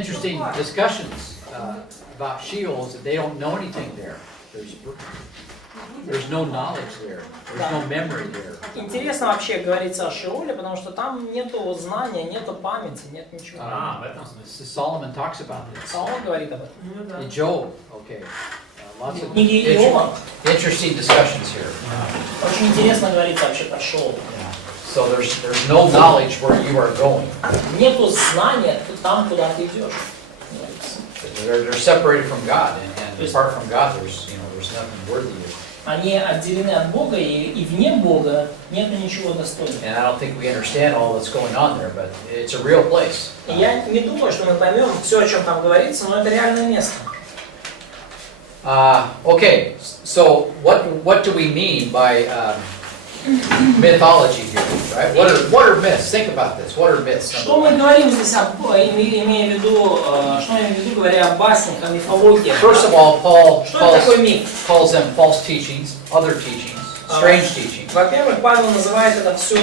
Interesting discussions about Sheol is that they don't know anything there. There's no knowledge there. There's no memory there. Интересно вообще говорится о Шеоле, потому что там нету знания, нету памяти, нет ничего. В этом смысле. Solomon talks about this. Соломон говорит об этом. И Job, okay. Lots of Книги Иова. interesting discussions here. Очень интересно говорится вообще про Шеол. So there's no knowledge where you are going. Нету знания там, куда ты идешь. They're separated from God, and apart from God, there's nothing worthy of. Они отделены от Бога, и вне Бога нет ничего достойного. And I don't think we understand all that's going on there, but it's a real place. И я не думаю, что мы поймем все, о чем там говорится, но это реальное место. Okay, so what do we mean by mythology here, right? What are myths? Think about this. What are myths? Что мы говорим здесь, имея в виду, что имеем в виду, говоря о баснях, о мифологии? First of all, Paul Что такое миф? calls them false teachings, other teachings, strange teachings. Во-первых, Павел называет это все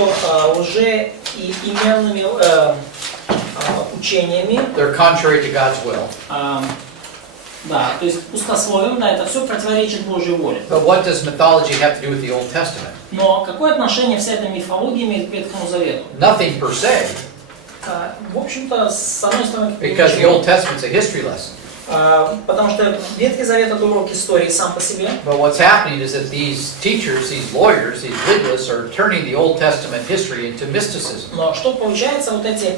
лже и именными учениями. They're contrary to God's will. Да, то есть пустословием, да, это все противоречит Божьей воле. But what does mythology have to do with the Old Testament? Но какое отношение вся эта мифология имеет к Ветхому Завету? Nothing per se. В общем-то, с одной стороны, Because the Old Testament's a history lesson. потому что Ветхий Завет это урок истории сам по себе. But what's happening is that these teachers, these lawyers, these legalists are turning the Old Testament history into mysticism. Но что получается, вот эти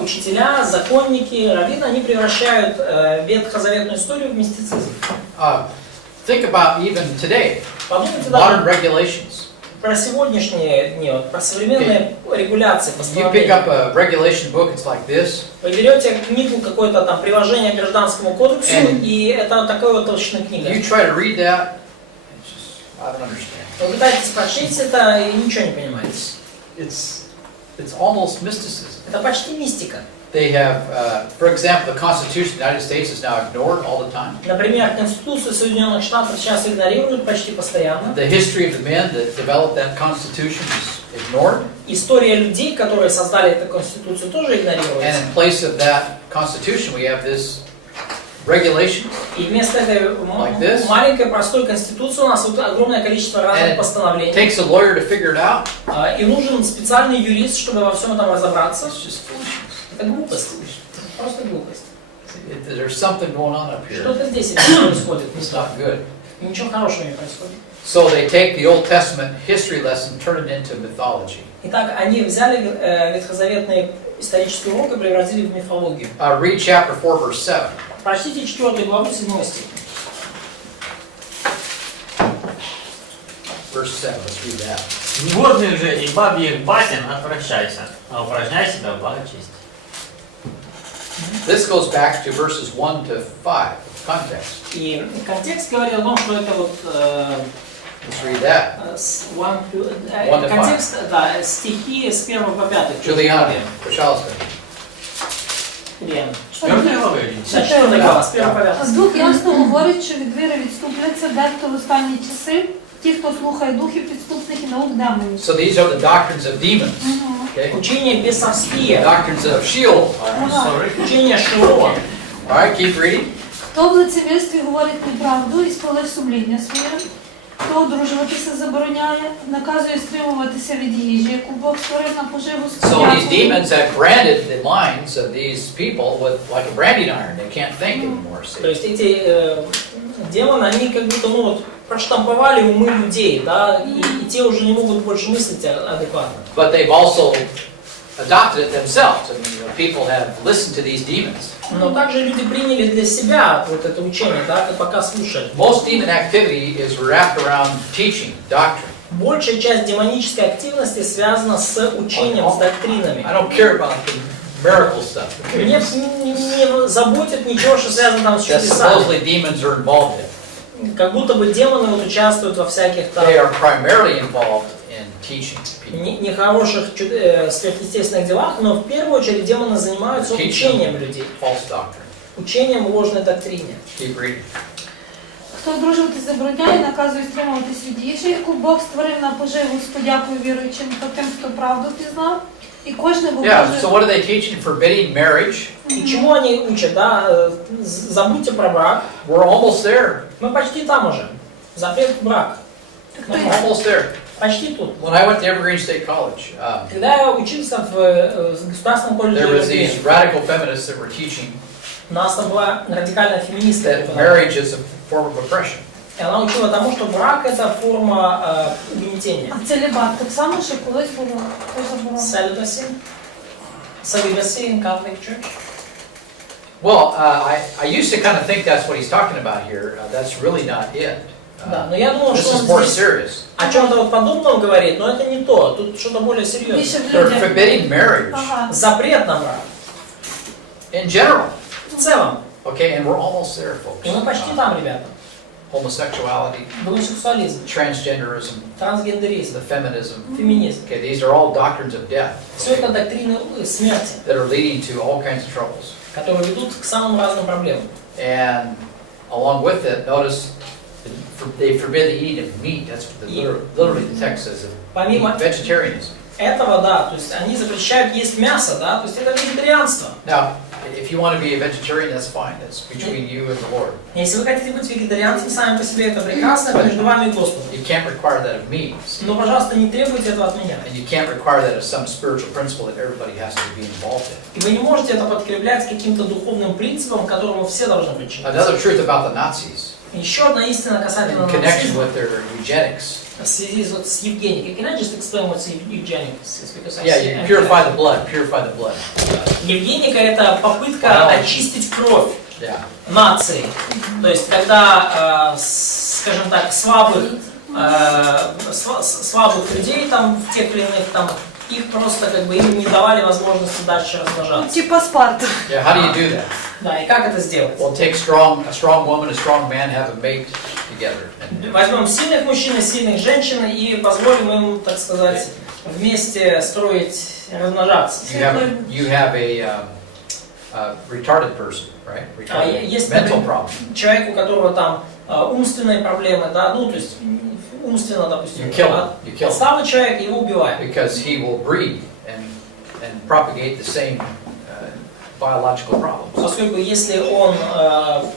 учителя, законники, раввины, они превращают ветхозаветную историю в мистицизм. Think about even today, Подумайте modern даже regulations. про сегодняшние дни, вот, про современные регуляции, You pick up постановления. a regulation book, it's like this. Вы берете книгу, какое-то там приложение к Гражданскому кодексу, и это такой вот толщины книга. You try to read that, it's just, I don't understand. Вы пытаетесь прочесть это и ничего не понимаете. It's almost mysticism. Это почти мистика. They have, for example, the Constitution of the United States is now ignored all the time. Например, Конституцию Соединенных Штатов сейчас игнорируют почти постоянно. The history of the men that developed that Constitution is ignored. История людей, которые создали эту Конституцию, тоже And игнорируется. in place of that Constitution, we have this regulation. И вместо этой this. маленькой простой Конституции у нас вот огромное количество разных And it постановлений. takes a lawyer to figure it out. И нужен специальный юрист, чтобы во всем этом разобраться. It's just foolishness. Это глупость. Просто глупость. There's something going on up here. Что-то здесь происходит. It's not good. Ничего хорошего не происходит. So they take the Old Testament history lesson, turn it into mythology. Итак, они взяли ветхозаветный исторический урок и превратили в мифологию. Read chapter 4, verse 7. Прочтите 4 главу, 7 стих. Verse 7, let's read that. Негодных же и бабьих басен отвращайся, а упражняй себя в благочестии. This goes back to verses 1 to 5, context. И контекст говорит о том, что это вот Let's read that. контекст, да, стихи с 1 по 5. Juliana, пожалуйста. Лена. 4 глави. 4 глава, с 1 по 5. Дух ясно говорить, що від віри відступляться дехто в останні часи, ті, хто слухає духів підступних і наук демонів. So these are the doctrines of demons. Okay? Учение бесовские, Doctrines of Sheol. учение Шеола. All right, keep reading. Хто в лицемірстві говорить неправду і спалив сумління своє, хто одружуватися забороняє, наказує стримуватися від їжі, яку Бог створив на поживу So these сподяку. demons have branded the minds of these people with like a branding iron. They can't think anymore. То See? есть эти демоны, они как будто вот проштамповали умы людей, да, и те уже не могут больше мыслить адекватно. But they've also adopted it themselves. I mean, people have listened to these demons. Но также люди приняли для себя вот это учение, да, как пока слушали. Most demon activity is wrapped around teaching, doctrine. Большая часть демонической активности связана с учением, с доктринами. I don't care about the miracle stuff. Меня не заботит ничего, что связано там с That чудесами. supposedly demons are involved in. Как будто бы демоны вот участвуют во всяких там They are primarily involved in teaching people. нехороших сверхъестественных делах, но в первую очередь демоны занимаются учением людей, False doctrine. учением ложной доктрине. Keep reading. Хто одружуватись забороняє, наказує стримуватись від їжі, яку Бог створив на поживу з подякою віруючим та тим, хто правду пізнав. І кожне Yeah, Боже. so what are they teaching? Forbidding marriage? И чему они учат, да? Забудьте про брак. We're almost there. Мы почти там уже. Запрет брака. We're almost there. Почти тут. When I went to Evergreen State College, Когда я учился в государственном колледже, there was these radical feminists that were teaching у нас там была радикальная феминистка, that marriage is a form of oppression. и она учила тому, что брак это форма угнетения. А целібат так само, що колись було. Celibacy, celibacy in Catholic Church. Well, I used to kind of think that's what he's talking about here. That's really not it. Да, но я думал, This что is он more здесь serious. о чем-то вот подобном говорит, но это не то. Тут что-то более серьезное. Більше в They're людях. forbidding marriage Ага. Запрет на брак. in general. В целом. Okay, and we're almost there, folks. И мы почти там, ребята. Homosexuality, Гомосексуализм, transgenderism, трансгендеризм, the feminism. феминизм. Okay, these are all doctrines of death Все это доктрины смерти, that are leading to all kinds of troubles. которые ведут к самым разным проблемам. And along with it, notice they forbid the eating of meat. That's what literally the text says. Помимо Vegetarianism. этого, да, то есть они запрещают есть мясо, да, то есть это вегетарианство. Now, if you want to be a vegetarian, that's fine. That's between you and the Lord. Если вы хотите быть вегетарианцем, сами по себе это прекрасно, это между вами и Господом. You can't require that of me. Но, пожалуйста, не требуйте этого от меня. And you can't require that of some spiritual principle that everybody has to be involved in. И вы не можете это подкреплять каким-то духовным принципом, которому все должны подчиняться. Another truth about the Nazis, Еще одна истина касательно in connection нацизма with their eugenics. в связи вот с Евгеникой. Can I just explain what's eugenics? Because I Yeah, see- you purify the blood. Purify the blood. Евгеника это попытка Wow. очистить кровь Yeah. нации. То есть когда, скажем так, слабых людей там в тех или иных там их просто как бы им не давали возможности дальше размножаться. Типа Спарти. Yeah. How do you do that? Да, и как это сделать? Well, take a strong woman, a strong man, have a mate together. And Возьмем сильных мужчин и сильных женщин и позволим им, так сказать, вместе строить, размножаться. you have a retarded person, right? Retarded, Есть mental problem. человек, у которого там умственные проблемы, да, ну то есть умственно, допустим, You kill him. слабый человек, его убивают. Because he will breed and propagate the same biological problems. Поскольку если он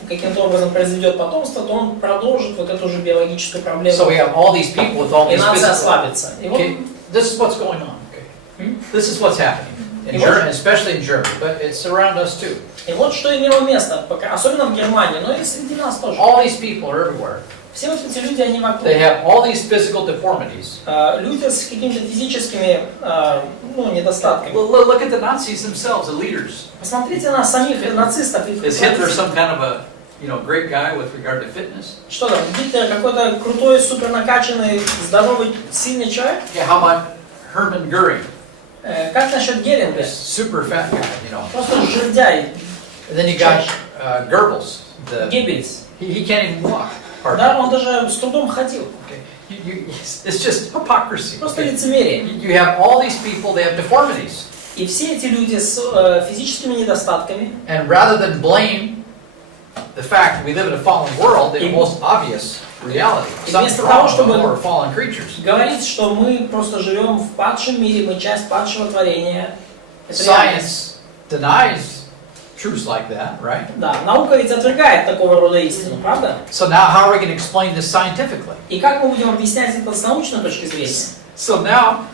каким-то образом произведет потомство, то он продолжит вот эту же биологическую проблему. So we have all these people with all И these нация physical. ослабится. И вот, Okay, this is what's going on. Okay, this is what's happening in И Germany, especially in Germany, but it's around us too. и вот что имело место, особенно в Германии, но и среди нас тоже. All these people are everywhere. Все вот эти люди, они вокруг. They have all these physical deformities. Люди с какими-то физическими недостатками. Look at the Nazis themselves, the leaders. Посмотрите на самих нацистов. Is Hitler some kind of a great guy with regard to fitness? Что там, Гитлер какой-то крутой, супер накачанный, здоровый, сильный человек? Yeah, how about Hermann Goering? Как насчет Геринга? Super fat guy, Просто жердяй. And then you got Goebbels. Геббельс. He can't even walk. Да, он даже с трудом ходил. Okay. It's just hypocrisy. Просто Okay. лицемерие. You have all these people, they have deformities. И все эти люди с физическими недостатками, And rather than blame the fact that we live in a fallen world, the most obvious reality. Something's wrong with more fallen creatures. говорит, что мы просто живем в падшем мире, мы часть падшего творения. Это реальность. Science denies truths like that, right? Да, наука ведь отвергает такого рода истину, правда? So now how are we going to explain this scientifically? И как мы будем объяснять это с научной точки зрения? So now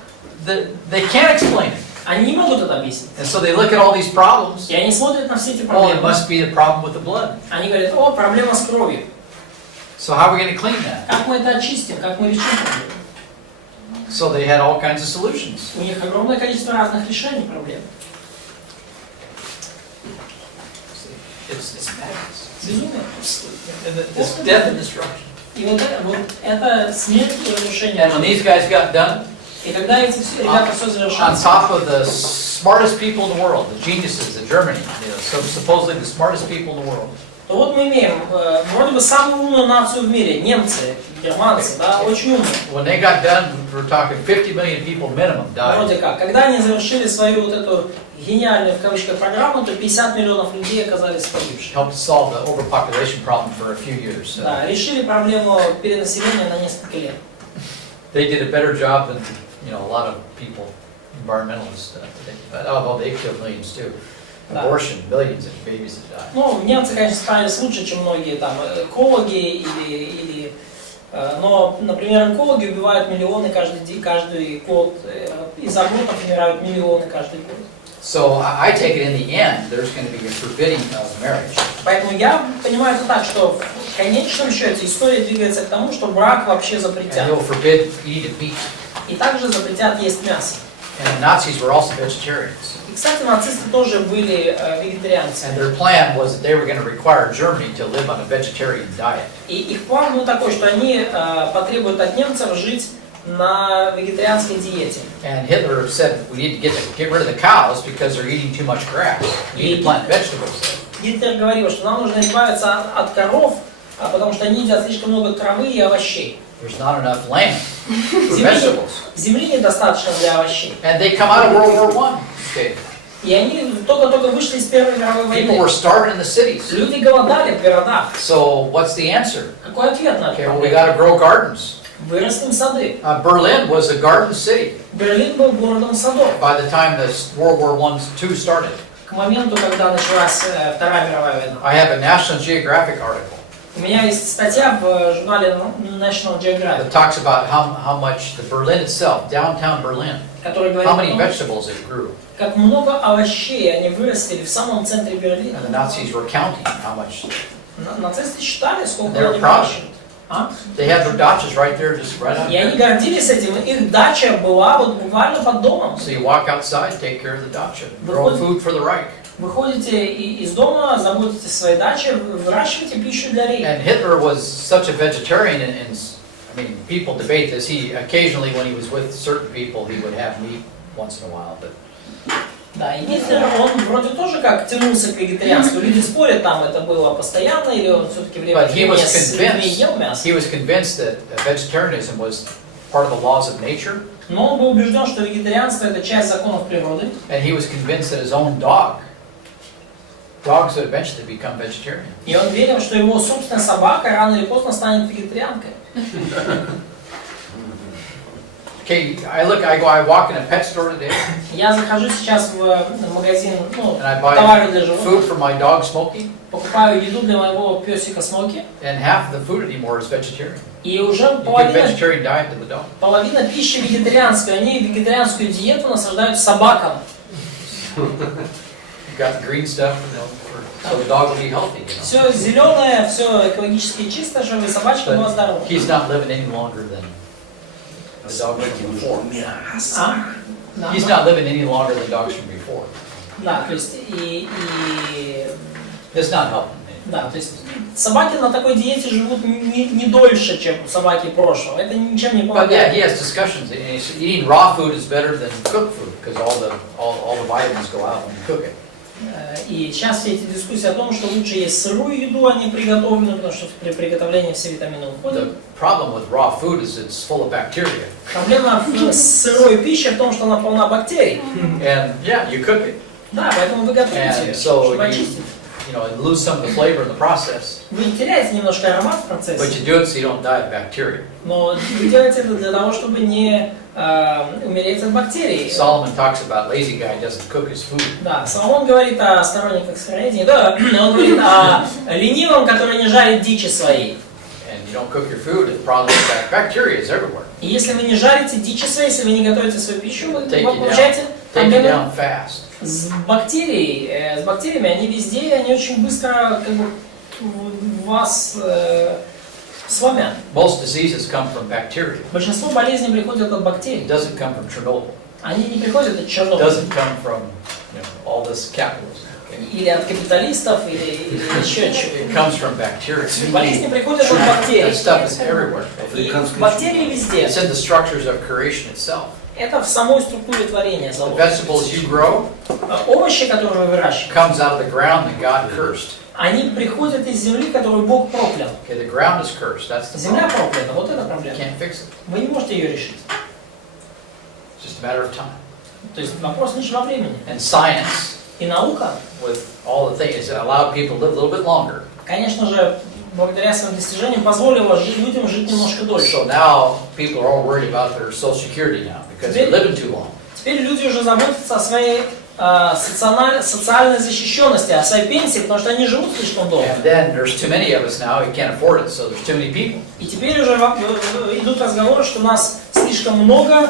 they can't explain it. Они не могут это объяснить. And so they look at all these problems. И они смотрят на все эти Oh, it проблемы. must be the problem with the blood. Они говорят, о, проблема с кровью. So how are we going to clean that? Как мы это очистим, как мы решим проблему? So they had all kinds of solutions. У них огромное количество разных решений проблем. It's madness. Безумие. It's death and destruction. И вот это смерть и разрушение. And when these guys got done, И когда эти ребята все on завершат, top of the smartest people in the world, the geniuses, the Germany, so supposedly the smartest people in the world. то вот мы имеем вроде бы самую умную нацию в мире, немцы, германцы, да, очень умные. When they got done, we're talking 50 million people minimum Вроде died. как. Когда они завершили свою вот эту гениальную, в кавычках, программу, то 50 миллионов людей оказались погибшими. Helped solve the overpopulation problem for a few years. So Да, решили проблему перенаселения на несколько лет. they did a better job than a lot of people environmentalists. Although they kill millions too. Abortion, millions of babies that die. Ну, немцы, конечно, справились лучше, чем многие там экологи но, например, экологи убивают миллионы каждый год, из абортов умирают миллионы каждый год. So I take it in the end, there's going to be a forbidding of marriage. Поэтому я понимаю это так, что в конечном счете история двигается к тому, что брак вообще запретят. And they'll forbid eating meat. И также запретят есть мясо. And the Nazis were also vegetarians. И, кстати, нацисты тоже были вегетарианцы. And their plan was that they were going to require Germany to live on a vegetarian diet. И их план был такой, что они потребуют от немцев жить на вегетарианской диете. And Hitler said we need to get rid of the cows because they're eating too much grass. We need to plant vegetables. Гитлер говорил, что нам нужно избавиться от коров, потому что они едят слишком много травы и овощей. There's not enough land for vegetables. Земли недостаточно для овощей. And they come out of World War I. Okay. И они только-только вышли из Первой мировой People were войны. starving in the cities. Люди голодали в городах. So what's the answer? Какой ответ на Okay, это? well, we got to grow gardens. Вырастим сады. Berlin was a garden city Берлин был городом садов. by the time this World War II started. К моменту, когда началась Вторая мировая война. I have a National Geographic article У меня есть статья в журнале National Geographic, that talks about how much the Berlin itself, downtown Berlin, который how говорит many о том, vegetables it grew. как много овощей они вырастили в самом центре Берлина. And the Nazis were counting how much. Нацисты считали, сколько They're они proud. выращивают. They had their daches right there, just right out И они there. гордились этим. Их дача была вот буквально под домом. So you walk outside, take care of the dacha, grow food for the Reich. Выходите из дома, заботитесь о своей даче, выращиваете пищу для рейха. And Hitler was such a vegetarian, and I mean, people debate this. He occasionally, when he was with certain people, he would have meat once in a while. But Да, и Гитлер, он вроде тоже как тянулся к вегетарианству. Люди спорят, там это было постоянно, или он все-таки время от времени с людьми ел мясо. he was convinced that vegetarianism was part of the laws of nature, Но он был убежден, что вегетарианство это часть законов природы. and he was convinced that his own dogs would eventually become vegetarian. И он верил, что его собственная собака рано или поздно станет вегетарианкой. Okay, I walk in a pet store today, Я захожу сейчас в магазин, and I buy товары для food животных, for my dog Smokey, покупаю еду для моего песика Смоки, and half of the food anymore is vegetarian. и уже You give vegetarian diet to the dog. половина пищи вегетарианской. Они вегетарианскую диету насаждают собакам. You got the green stuff, so the dog will be healthy. Все зеленое, все экологически чисто, чтобы собачка была But здорова. he's not living any longer than the dogs from before. Да, He's not living any longer than dogs from before. да, то есть It's not helping. да, то есть собаки на такой диете живут не дольше, чем собаки прошлого. Это ничем не But yeah, помогает. he has discussions. Eating raw food is better than cooked food because all the vitamins go out when you cook it. И сейчас все эти дискуссии о том, что лучше есть сырую еду, а не приготовленную, потому что при приготовлении все витамины уходят. The problem with raw food is it's full of bacteria. Проблема в сырой пище в том, что она полна бактерий. And yeah, you cook it. Да, поэтому вы готовите And ее, so чтобы you, очистить. and lose some of the flavor in the process. Вы теряете немножко аромат в But процессе, you do it so you don't die of bacteria. но вы делаете это для того, чтобы не умереть от бактерий. Solomon talks about lazy guy doesn't cook his food. Да, Соломон говорит о сторонниках сыроедения. Да, он говорит о ленивом, который не жарит дичи своей. And you don't cook your food, the problem is that bacteria is everywhere. И если вы не жарите дичи своей, если вы не готовите свою пищу, вы Take you получаете Take you проблемы down fast. с бактериями, они везде, и они очень быстро как бы вас сломят. Most diseases come from bacteria. Большинство болезней приходят от бактерий. It doesn't come from Chernobyl. Они не приходят от It Чернобыля. doesn't come from all this capitalism. Okay? Или от капиталистов, или еще чего. It comes from bacteria. Болезни приходят от бактерий. That stuff is everywhere. И бактерии везде. It's in the structures of creation itself. Это в самой структуре творения The заложено. vegetables you grow Овощи, которые вы выращиваете, comes out of the ground that God cursed. они приходят из земли, которую Бог проклял. Okay, the ground is cursed. That's the Земля problem. проклята, вот это You проблема. can't fix it. Вы не можете ее решить. It's just a matter of time. То есть вопрос лишь во времени. And science, И наука, with all the things, it allowed people to live a little bit longer. конечно же, благодаря своим достижениям позволила людям жить немножко дольше. So now people are all worried about their Social Security now because they're living too long. Теперь люди уже заботятся о своей социальной защищенности, о своей пенсии, потому что они живут слишком долго. And then there's too many of us now, we can't afford it, so there's too many people. И теперь уже идут разговоры, что нас слишком много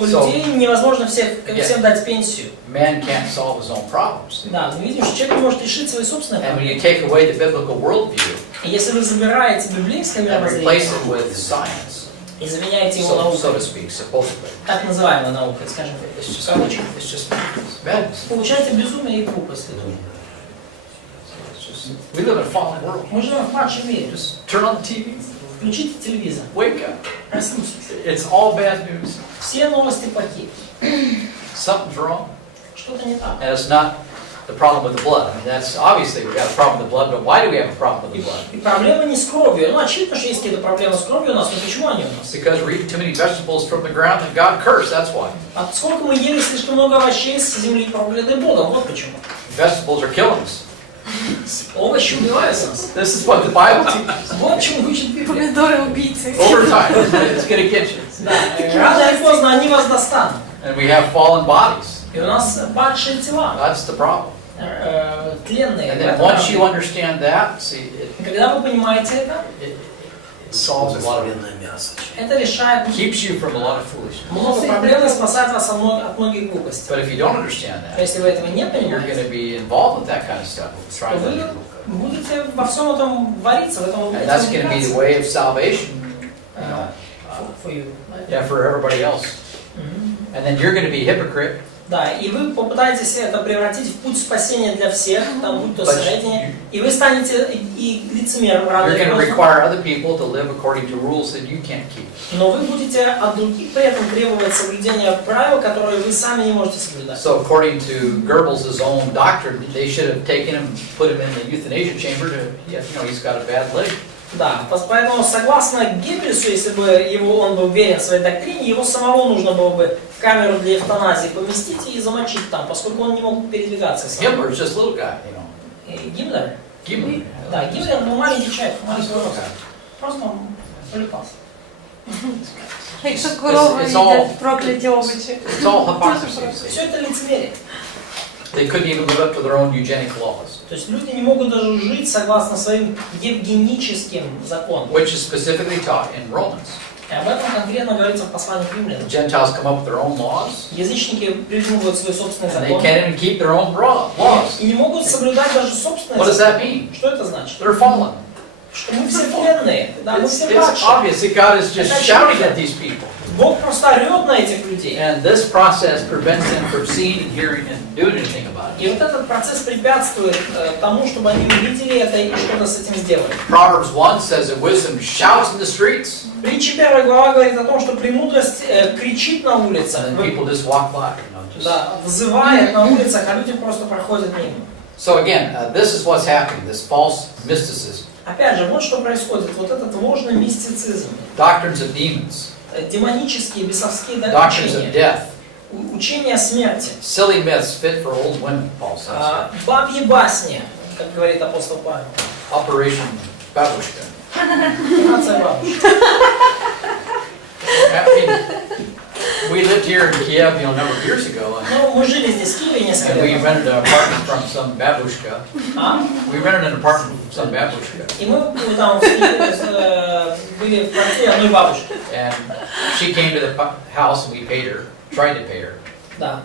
людей, невозможно всем дать пенсию. Man can't solve his own problems. Да, мы видим, что человек не может решить свои собственные And when you проблемы. take away the biblical worldview И если вы забираете библейское and replace мировоззрение it with science, и заменяете его so to наукой, speak, supposedly, так называемой наукой, скажем, короче, it's just madness. получаете безумие и глупость. We live in a fallen world. Мы живем в падшем мире. Just turn on the TV, Включите телевизор, wake up. проснитесь. It's all bad news. Все новости плохие. Something's wrong. Что-то не так. And it's not the problem with the blood. I mean, that's obviously we've got a problem with the blood, but why do we have a problem with the blood? И проблема не с кровью. Ну, очевидно, что есть какие-то проблемы с кровью у нас, но почему они у It's нас? because we're eating too many vegetables from the ground that God cursed, that's why. От сколько мы ели слишком много овощей с земли, проклятые Богом, вот почему. Vegetables are killing us. Овощи убивают нас. This is what the Bible teaches. Вот чему учит Библия. Помідори убійці. Over time, it's going to get you. Да, рано или поздно они вас достанут. And we have fallen bodies. И у нас падшие тела, That's the problem. тленные. And В then этом once you проблема. understand that, see, И когда вы понимаете это, it solves a lot of it. это решает Keeps you from a lot of foolishness. много проблем и спасает вас от многих глупостей. But if you don't understand Но that, если вы этого не you're going понимаете, to be involved with that kind of stuff. то Trying вы to, будете во всем этом вариться, в этом and that's going to be the way of salvation, for you. yeah, for everybody else. And then you're going to be a hypocrite. Да, и вы попытаетесь это превратить в путь спасения для всех, там, будь то But святыня, и вы станете и лицемером рано You're или going to поздно. require other people to live according to rules that you can't keep. Но вы будете от других при этом требовать соблюдения правил, которые вы сами не можете соблюдать. So according to Goebbels' own doctrine, they should have taken him, put him in the euthanasia chamber to, he's got a bad leg. Да, поэтому согласно Геббельсу, если бы он был верен своей доктрине, его самого нужно было бы в камеру для эвтаназии поместить и замочить там, поскольку он не мог передвигаться сам. Himmler's just a little guy, Гиммлер? Himmler. Да, Гиммлер был маленький человек, маленький рост. Просто он полюбался. Якщо корови It's all- їдять прокляті овочі. It's all hypocrisy. Все это лицемерие. They couldn't even live up to their own eugenic laws, То есть люди не могут даже жить согласно своим евгеническим законам. which is specifically taught in Romans. И об этом конкретно говорится в послании к римлянам. Gentiles come up with their own laws, Язычники придумывают свои собственные and they законы can't even keep their own laws. и не могут соблюдать даже собственные What does that законы. mean? Что это значит? They're fallen. Что мы все тленные, да, мы It's все it's падшие. obvious that God is just shouting at these people. Бог просто орет на этих людей. And this process prevents them from seeing and hearing and doing anything about И it. вот этот процесс препятствует тому, чтобы они увидели это и что-то с этим сделали. Proverbs 1 says that wisdom shouts in the streets, Притча 1 глава говорит о том, что премудрость кричит на улицах, and then people just walk by. Just. да, взывает на улицах, а люди просто проходят мимо. So again, this is what's happening, this false mysticism. Опять же, вот что происходит, вот этот ложный мистицизм, Doctrines of demons, демонические, бесовские doctrines of учения, death, учения о смерти, silly myths fit for old women, Paul says. бабьи басни, как говорит апостол Павел. Operation Babushka. Операция бабушки. I mean, we lived here in Kiev, a number of years ago, Ну, мы жили здесь в Киеве несколько and we лет. rented an apartment from some babushka. А? We rented an apartment from some babushka, И мы там в Киеве, были в квартире одной бабушки. and she came to the house, and we paid her, tried to pay her. Да,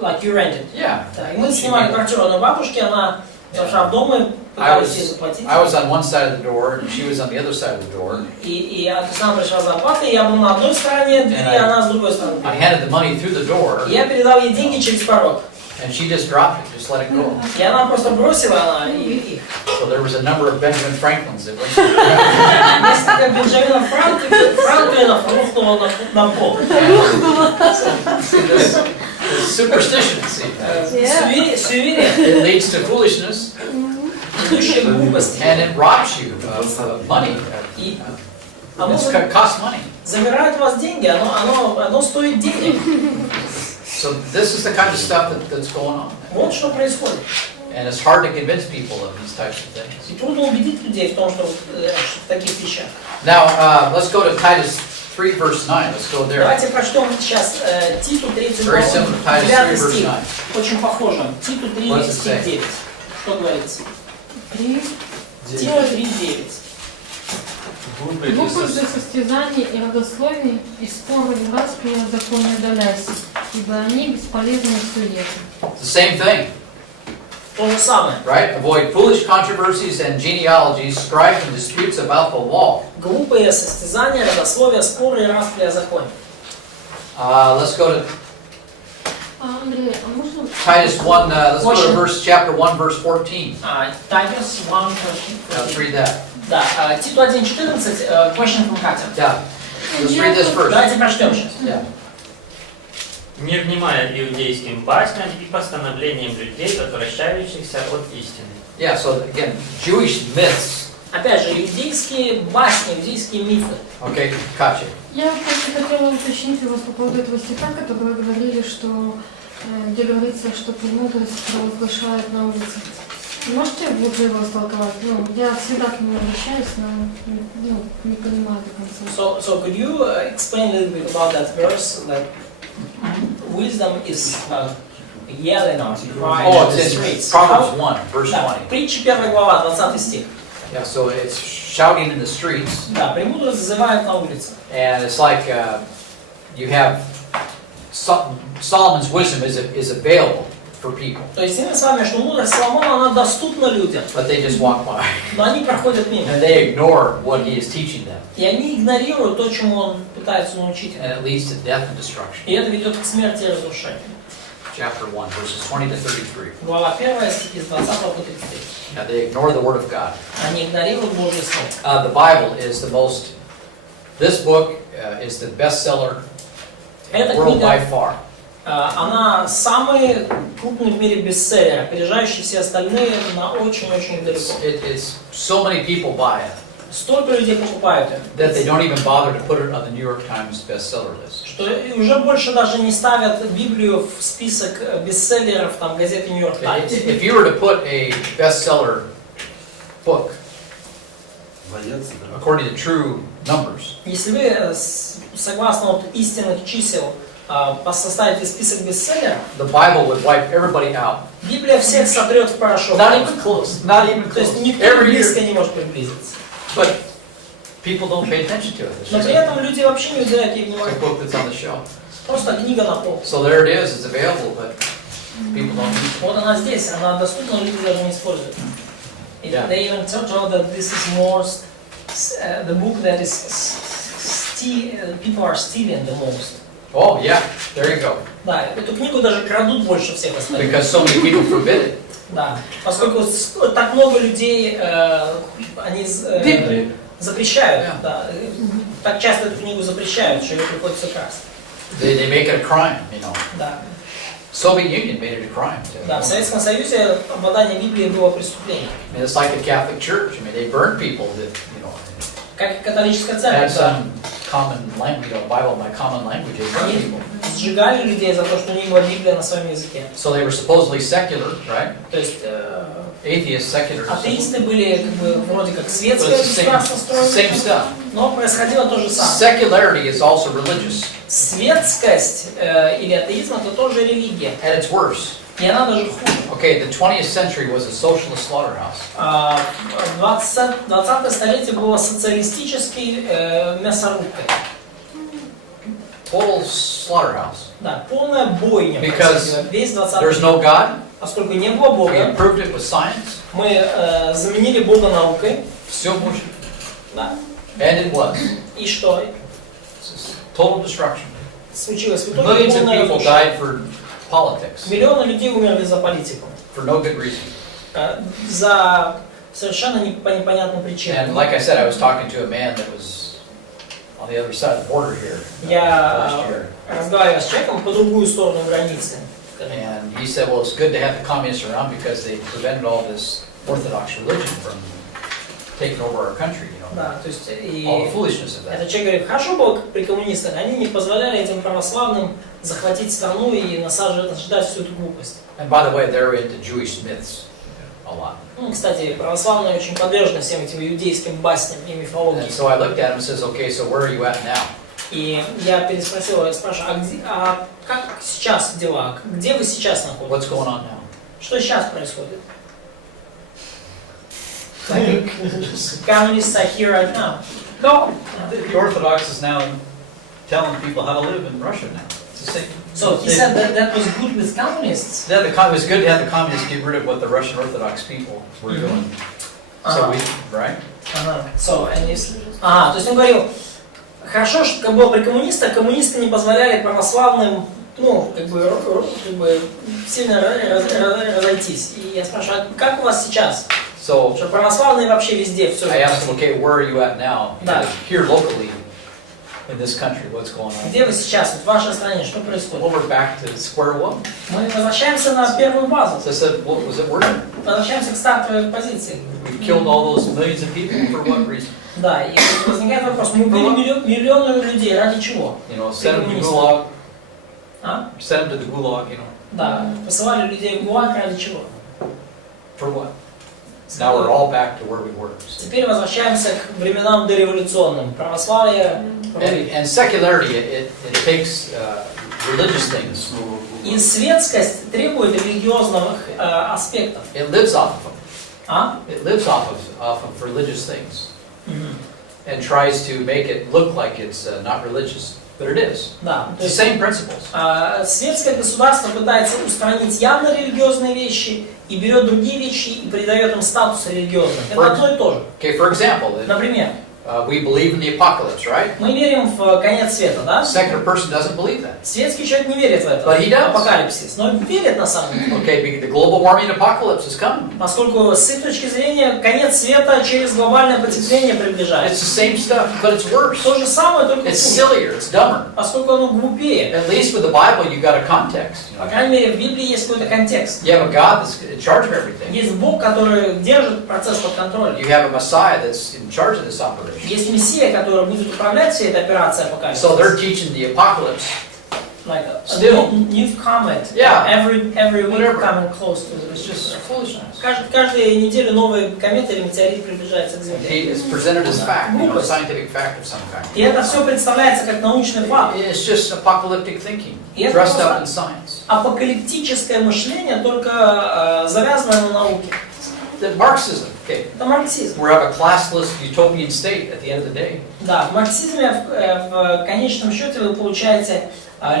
like you rented. Yeah. Да, и мы снимали квартиру одной бабушки, она зашла в дом и пыталась ей заплатить. I was on one side of the door, and she was on the other side of the door. И она пришла зарплата, и я был на одной стороне двери, а она с другой стороны. I handed the money through the door, И я передал ей деньги через порог. and she just dropped it, just let it go. И она просто бросила их. So there was a number of Benjamin Franklins that went. Несколько Бенджамина Франклинов рухнуло на пол. This superstition, see, Суеверие, it leads to foolishness, ведущее к глупости. and it robs you of money. И It costs money. забирает у вас деньги, оно стоит денег. So this is the kind of stuff that's going on, Вот что происходит. and it's hard to convince people of these types of things. И трудно убедить людей в том, что в таких вещах. Now let's go to Titus 3 verse 9, let's go there. Давайте прочтем сейчас Титу 3 Very главу, similar to Titus 3 9 verse стих. 9. Очень похоже. Титу 3 What does it стих say? 9. Что говорится? 3. Титу 3 9. Глупость для состязаний и родословий, и споры и распри о законе удаляйся, ибо они бесполезны и суеты. It's the same thing, То же самое. right? Avoid foolish controversies and genealogies, strife and disputes about the law. Глупые состязания, родословия, споры и распри о законе. Let's go to Андрей, а можно... Titus 1, let's go to Question. chapter 1, verse 14. Titus 1, Let's read that. Да, Титу 1.14, question from Катя. Yeah. Let's read this first. Давайте прочтем сейчас. Yeah. Не внимая иудейским басням и постановлениям людей, отвращающихся от истины. Yeah, so again, Jewish myths. Опять же, иудейские басни, иудейские мифы. Okay, Katya. Я просто хотела уточнить у вас по поводу этого стиха, который вы говорили, что где говорится, что премудрость провозглашает на улице. Можете глубже его истолковать? Ну, я всегда к нему обращаюсь, но не понимаю до конца. So could you explain a little bit about that verse? Like, wisdom is yelling out, crying Oh, in the it's in streets. Proverbs 1, verse Да, 20. притча 1 глава, 20 стих. Yeah, so it's shouting in the streets, Да, премудрость зазывает на улице. and it's like you have Solomon's wisdom is available for people, То есть мы с вами, что мудрость Соломона, она доступна людям, but they just walk by но они проходят мимо. and they ignore what he is teaching them, И они игнорируют то, чему он пытается научить их. and it leads to death and destruction. И это ведет к смерти и разрушению. Chapter 1, verses 20 to 33. Глава 1, стихи с 20 по 33. Now they ignore the word of God. Они игнорируют Божье Слово. The Bible is the most. This book is the bestseller in Эта the world by книга, far. она самый крупный в мире бестселлер, опережающий все остальные на очень-очень далеко. So many people buy it Столько людей покупают ее, that they don't even bother to put it on the New York Times bestseller list. что уже больше даже не ставят Библию в список бестселлеров там, газеты Нью-Йорк Таймс. If you were to put a bestseller book according to true numbers, Если вы, согласно вот истинных чисел, составите список бестселлеров, the Bible would wipe everybody out. Библия всех сотрет в порошок. Not even close. Not even То есть close. никто Every близко year, не может приблизиться. but people don't pay attention to it. It's Но just при этом люди вообще не уделяют ей a внимания. book that's on the shelf. Просто книга на пол. So there it is. It's available, but people don't use it. Вот она здесь, она доступна, но люди даже не используют. Yeah. They even told that this is more the book that is people are stealing the most. Oh yeah, there you go. Да, эту книгу даже крадут больше всех остальных. Because so many people forbid it. Да, поскольку так много людей они Библию. запрещают. Yeah. Да, так часто эту книгу запрещают, что ее приходится красть. They make it a crime, you know. Да. Soviet Union made it a crime. Да, в Советском Союзе обладание Библией было преступлением. I mean, it's like the Catholic Church. I mean, they burned people that, you know, Как и католическая had церковь, да. some common language, you know, Bible by common language. They burned Они people. сжигали людей за то, что у них была Библия на своем языке. So they were supposedly secular, right? То есть Atheists, secular. атеисты были как бы вроде как But светское it's the государство same строили, stuff. но происходило то же самое. Secularity is also religious, Светскость или атеизм это тоже религия, and it's worse. и она даже хуже. Okay, the 20th century was a socialist slaughterhouse. 20 столетие было социалистической мясорубкой. Total slaughterhouse. Да, полная бойня Because происходила весь 20 There's век. no God. Поскольку не было We Бога, improved it with science. мы заменили Бога наукой. Все может. Да. And it was. И что? Total destruction. Случилось в итоге Millions of полное people разрушение. died for politics, Миллионы людей умерли за политику. for no good reason. За совершенно по непонятным And причинам. like I said, I was talking to a man that was on the other side of the border here Я last year. разговаривал с человеком по другую сторону границы. And he said, well, it's good to have the communists around because they prevented all this Orthodox religion from taking over our country, you know, Да, то есть all the и foolishness of that. этот человек говорит, хорошо было при коммунистах, они не позволяли этим православным захватить страну и насаждать всю эту глупость. And by the way, they're into Jewish myths a lot. Ну, кстати, православные очень подвержены всем этим иудейским басням и мифологии. And so I looked at him and says, okay, so where are you at now? И я переспросил, я спрашиваю, а как сейчас дела? Где вы сейчас находитесь? What's going on now? Что сейчас происходит? Communists are here right now. No, the Orthodox is now telling people how to live in Russia now. It's the same. So he said that was good with communists. Yeah, it was good to have the communists get rid of what the Russian Orthodox people were doing. So we, right? So, то есть он говорил, хорошо, что как было при коммунистах, коммунисты не позволяли православным, ну, как бы сильно разойтись. И я спрашиваю, а как у вас сейчас? So Что православные вообще везде все. I asked him, okay, where are you at now? Да. Here locally, in this country, what's going on? Где вы сейчас, в вашей стране, что происходит? Well, we're back to square one. Мы возвращаемся на первую базу. So I said, what was it working? Возвращаемся к стартовой позиции. We killed all those millions of people for what reason? Да, и возникает вопрос, мы убили миллионы людей, ради чего? You know, send them to Gulag. А? Send them to the Gulag, you know. Да, посылали людей в ГУЛАГ ради чего? For what? Now we're all back to where we were. Теперь возвращаемся к временам дореволюционным. Православие. And secularity, it takes religious things. И светскость требует религиозных аспектов. It lives off of them. А? It lives off of religious things. And tries to make it look like it's not religious, but it is. Да. It's the same principles. Светское государство пытается устранить явно религиозные вещи и берет другие вещи и придает им статус религиозных. Это одно и то же. Okay, for example, Например, we believe in the apocalypse, right? мы верим в конец света, да? Secular person doesn't believe that. Светский человек не верит в это. But he does. Апокалипсис. Но верит на самом деле. Okay, because the global warming apocalypse is coming. Поскольку с их точки зрения конец света через глобальное потепление It's приближается. the same stuff, but it's worse. То же самое, только It's хуже. sillier, it's dumber. Поскольку оно глупее. At least with the Bible, you got a context. По крайней мере, в Библии есть какой-то контекст. You have a God that's in charge of everything. Есть Бог, который держит процесс под контролем. You have a Messiah that's in charge of this operation. Есть Мессия, который будет управлять всей этой операцией апокалипсиса. So they're teaching the apocalypse. Like a Still. new comet. Yeah. Every week Whatever. coming close to the It's just foolishness. Каждую неделю новый комет или метеорит приближается к Земле. It's presented as fact, you know, a scientific fact of some kind. И это все представляется как научный факт. It's just apocalyptic thinking, И это dressed up просто in science. апокалиптическое мышление, только завязанное на науке. The Marxism, okay. Это марксизм. We have a classless utopian state at the end of the day. Да, в марксизме в конечном счете вы получаете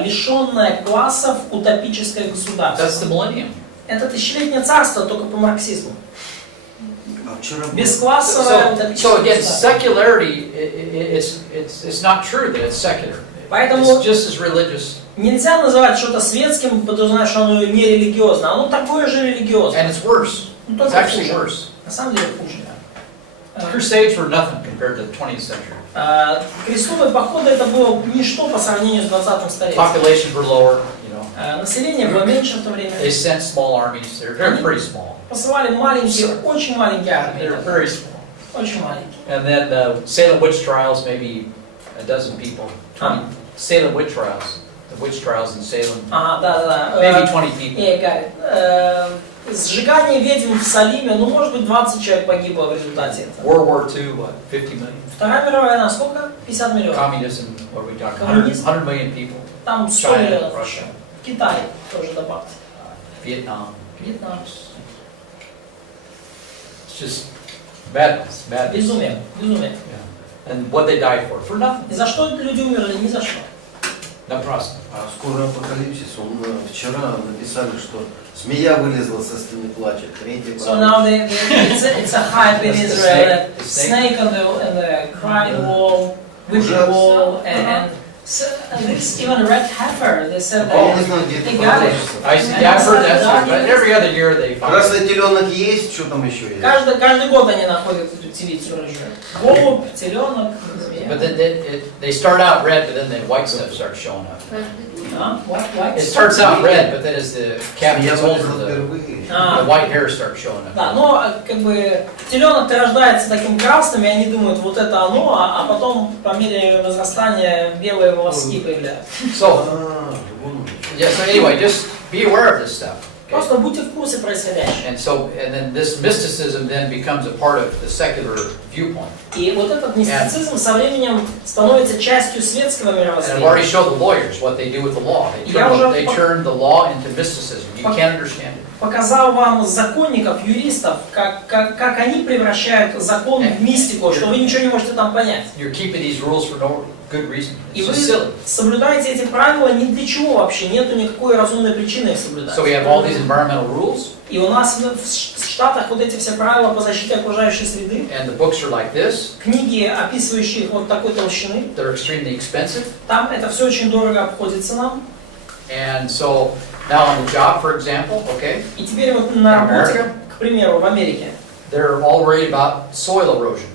лишенное классов утопическое That's государство. the millennium. Это тысячелетнее царство только по марксизму. So Бесклассовое утопическое again, государство. secularity, it's not true that it's secular. Поэтому It's just as religious, нельзя называть что-то светским, подразумевая, что оно не религиозно. Оно такое же религиозное. and it's worse. Ну, It's только actually хуже. worse. На самом деле хуже. Crusades were nothing compared to the 20th century. Крестовые походы это было ничто по сравнению с 20-м столетием. Populations were lower, you know. Население было меньше в то время. They sent small armies. They're pretty small. Посылали маленькие, очень маленькие армии. They're very small. Очень маленькие. And then Salem witch trials, maybe a dozen people. 20. Salem witch trials. The witch trials in Salem. Да. Maybe 20 people. Сжигание ведьм в Салиме, ну, может быть, 20 человек погибло в результате этого. World War II, what, 50 million? Вторая мировая война, сколько? 50 миллионов. Communism, what are we talking? Communism. 100 million people. Там 100 China, миллионов. Russia, Китай тоже добавьте. Vietnam. Вьетнам. It's just madness, madness. Безумие. Yeah. And what they died for? For nothing. И за что люди умерли? Ни за что. Напрасно. А скоро апокалипсис. Вчера написали, что змея вылезла со стены, плачет. Третий So now it's a hype in Israel that snake on the crying wall, weeping wall, and there's even red heifer. They said Я не знаю, где they это got it. продается. I've heard that, but every other year they find it. Красный теленок есть, что там еще есть? Каждый год они находят эту телицу рыжую. Голубь, теленок, змея. But then they start out red, but then the white stuff starts showing up. White It starts out red, but then as the calf Я gets older, вылезла the впервые. white hair starts showing up. Да, но как бы теленок рождается таким красным, и они думают, вот это оно, а потом по мере разрастания белые волоски появляются. So, Вон он. yeah, so anyway, just be aware of this stuff. Просто будьте в курсе происходящего. And then this mysticism then becomes a part of the secular viewpoint. И вот этот мистицизм со временем становится частью светского And I've мировоззрения. already showed the lawyers what they do with the law. They turn the law into mysticism. You can't understand it. Показал вам законников, юристов, как они превращают закон в мистику, что вы ничего не можете там понять. You're keeping these rules for no good reason. И It's вы just silly. соблюдаете эти правила ни для чего вообще, нету никакой разумной причины их соблюдать. So we have all these environmental rules. И у нас в Штатах вот эти все правила по защите окружающей среды, And the books are like this. книги, описывающие их вот такой толщины, They're extremely expensive. там это все очень дорого обходится нам. And so now on the job, for example, okay, И теперь вот на работе, к примеру, в Америке, they're all worried about soil erosion.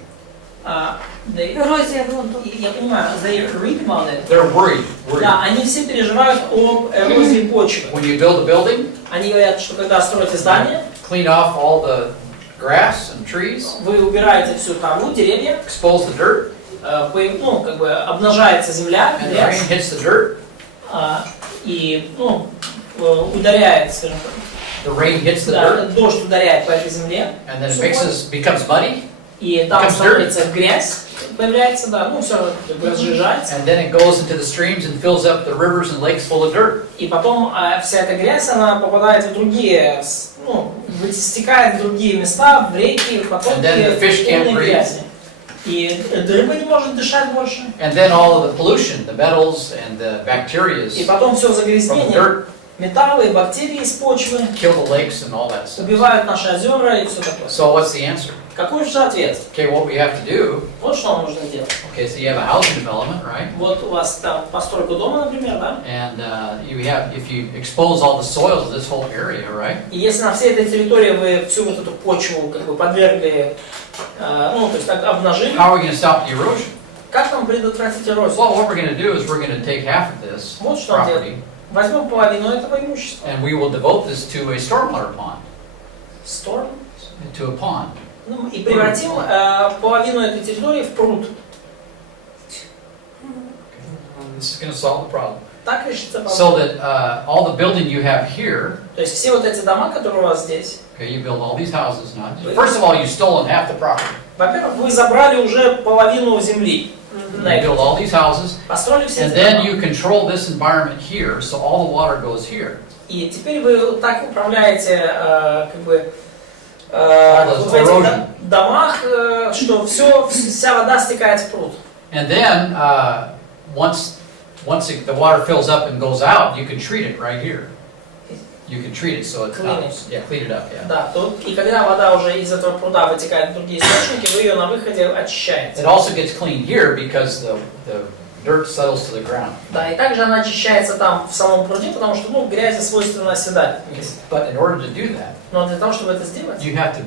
Ерозія ґрунту. Я понимаю, they read about it. They're worried. Да, они все переживают об эрозии почвы. When you build a building, Они говорят, что когда строите здание, clean off all the grass and trees, вы убираете всю траву, деревья, expose the dirt, ну, как бы обнажается земля, and the rain грязь, hits the dirt. и, ну, ударяет, скажем так, The rain hits the да, dirt, дождь ударяет по этой земле, and then it becomes muddy, и там becomes становится грязь, появляется, да, ну, все как бы разжижается. and then it goes into the streams and fills up the rivers and lakes full of dirt. И потом вся эта грязь, она попадает в другие, ну, стекает в другие места, в реки, в потоки, And then the fish can't полные breathe. грязи. И рыба не может дышать больше. And then all of the pollution, the metals and the bacteria И потом все from the загрязнение, dirt металлы, бактерии из почвы kill the lakes and all that stuff. убивают наши озера и все такое. So what's the answer? Какой же ответ? Okay, what we have to do, Вот что нам нужно делать. okay, so you have a housing development, right? Вот у вас там постройка дома, например, да? And if you expose all the soils of this whole area, right? И если на всей этой территории вы всю вот эту почву как бы подвергли, ну, то есть так обнажили, How are we going to stop the erosion? как нам предотвратить эрозию? Well, what we're going to do is we're going to take half of this Вот что нам делать. property Возьмем половину этого имущества. and we will devote this to a stormwater pond, Сторон. to a pond. Ну, и превратим половину этой территории в пруд. This is going to solve the problem. Так решится проблема. So that all the building you have here, То есть все вот эти дома, которые у вас здесь, okay, you build all these houses now. First of all, you've stolen half the property. во-первых, вы забрали уже половину земли. You build all these houses, Построили все and эти then дома. you control this environment here, so all the water goes here. И теперь вы так управляете как бы those в этих erosion. домах, что вся вода стекает в пруд. And then once the water fills up and goes out, you can treat it right here. You can treat it so it's Clean not, it. yeah, clean it up, yeah. Да, и когда вода уже из этого пруда вытекает в другие источники, вы ее на выходе очищаете. It also gets cleaned here because the dirt settles to the ground. Да, и также она очищается там в самом пруде, потому что ну, грязи свойственно оседать вниз. But in order to do that, Но для того, чтобы это сделать, you have to